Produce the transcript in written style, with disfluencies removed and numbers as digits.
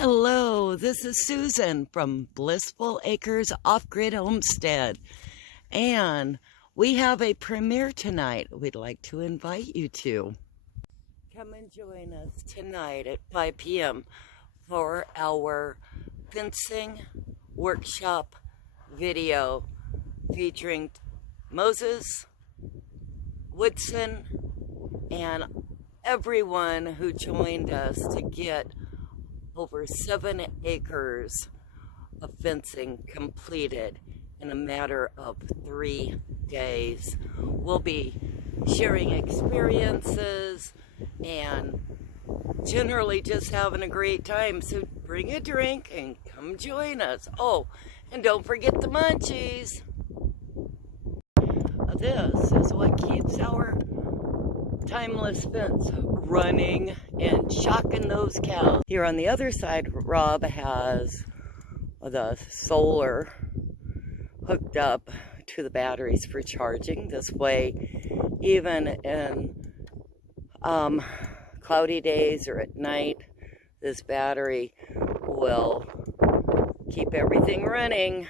Hello, this is Susan from Blissful Acres Off-Grid Homestead, and we have a premiere tonight we'd like to invite you to. Come and join us tonight at 5 p.m. for our fencing workshop video featuring Moses, Woodson, and everyone who joined us to get over 7 acres of fencing completed in a matter of 3 days. We'll be sharing experiences and generally just having a great time. So bring a drink and come join us. Oh, and don't forget the munchies. This is what keeps our timeless fence running and shocking those cows. Here on the other side, Rob has the solar hooked up to the batteries for charging. This way, even in cloudy days or at night, this battery will keep everything running.